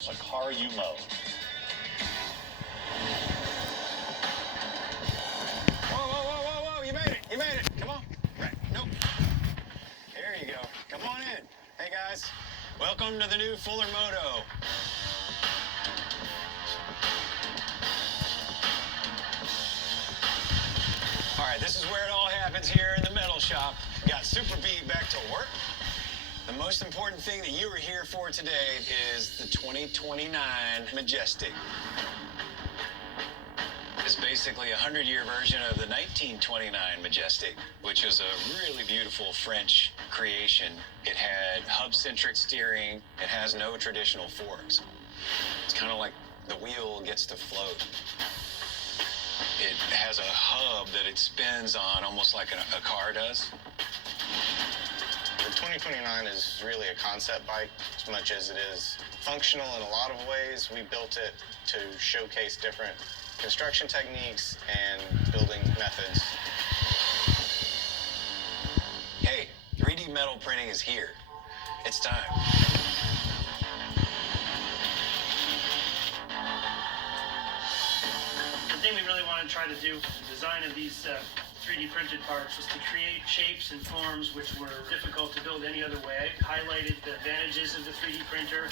It's a car you mow. Whoa, whoa, whoa, whoa, whoa, you made it, come on. Right, nope. There you go, come on in. Hey guys, welcome to the new Fuller Moto. All right, this is where it all happens here in the metal shop. We got Super Beat back to work. The most important thing that you are here for today is the 2029 Majestic. It's basically a 100-year version of the 1929 Majestic, which was a really beautiful French creation. It had hub-centric steering. It has no traditional forks. It's kind of like the wheel gets to float. It has a hub that it spins on almost like a car does. The 2029 is really a concept bike as much as it is functional in a lot of ways. We built it to showcase different construction techniques and building methods. Hey, 3D metal printing is here. It's time. The thing we really wanted to try to do with the design of these 3D printed parts was to create shapes and forms which were difficult to build any other way. Highlighted the advantages of the 3D printer.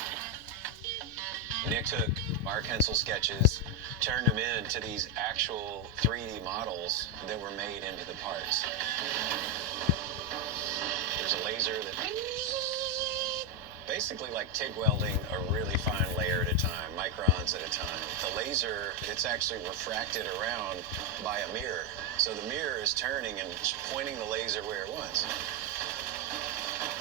Nick took our pencil sketches, turned them into these actual 3D models that were made into the parts. There's a laser that basically like TIG welding a really fine layer at a time, microns at a time. The laser, it's actually refracted around by a mirror. So the mirror is turning and pointing the laser where it wants.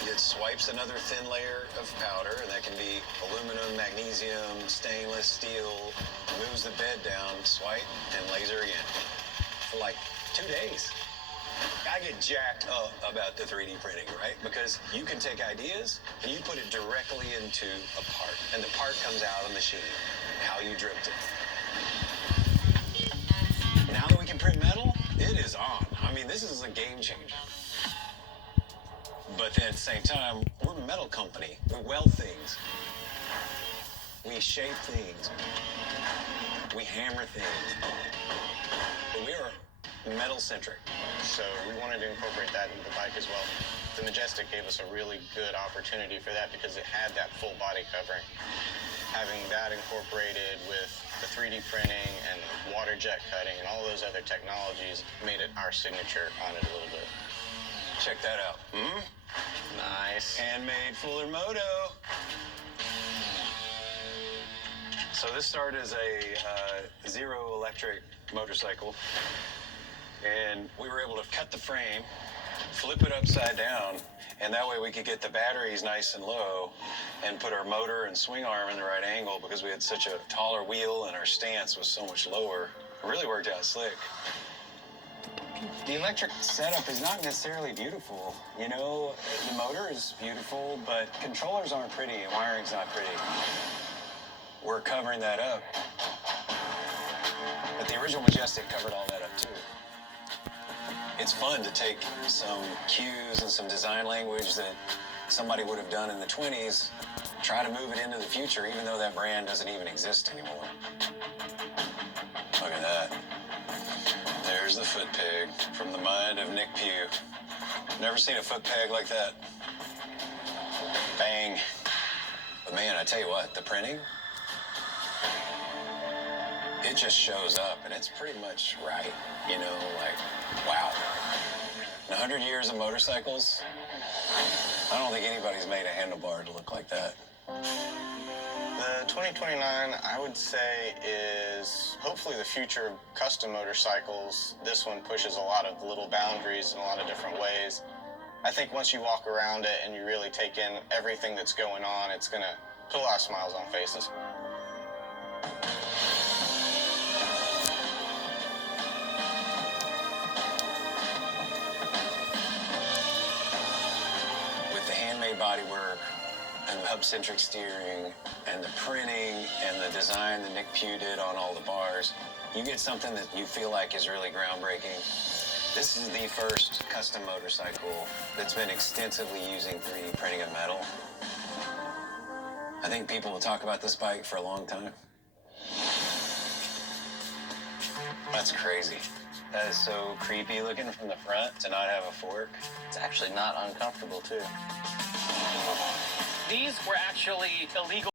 It swipes another thin layer of powder, and that can be aluminum, magnesium, stainless steel, moves the bed down, swipe, and laser again. For like 2 days. I get jacked up about the 3D printing, right? Because you can take ideas and you put it directly into a part, and the part comes out of the machine, how you dripped it. Now that we can print metal, it is on. I mean, this is a game changer. But then at the same time, we're a metal company. We weld things. We shape things. We hammer things. But we are metal-centric. So we wanted to incorporate that into the bike as well. The Majestic gave us a really good opportunity for that because it had that full body covering. Having that incorporated with the 3D printing and water jet cutting and all those other technologies made it our signature on it a little bit. Check that out. Nice. Handmade Fuller Moto. So this started as a zero electric motorcycle. And we were able to cut the frame, flip it upside down, and that way we could get the batteries nice and low and put our motor and swing arm in the right angle because we had such a taller wheel and our stance was so much lower. It really worked out slick. The electric setup is not necessarily beautiful. You know, the motor is beautiful, but controllers aren't pretty and wiring's not pretty. We're covering that up. But the original Majestic covered all that up too. It's fun to take some cues and some design language that somebody would have done in the 20s, try to move it into the future, even though that brand doesn't even exist anymore. Look at that. There's the foot peg from the mind of Nick Pugh. Never seen a foot peg like that. Bang. But man, I tell you what, the printing, it just shows up and it's pretty much right. You know, like, wow. In 100 years of motorcycles, I don't think anybody's made a handlebar to look like that. The 2029, I would say, is hopefully the future of custom motorcycles. This one pushes a lot of little boundaries in a lot of different ways. I think once you walk around it and you really take in everything that's going on, it's going to put a lot of smiles on faces. With the handmade bodywork, and the hub-centric steering, and the printing, and the design that Nick Pugh did on all the bars, you get something that you feel like is really groundbreaking. This is the first custom motorcycle that's been extensively using 3D printing of metal. I think people will talk about this bike for a long time. That's crazy. That is so creepy looking from the front to not have a fork. It's actually not uncomfortable too. These were actually illegal.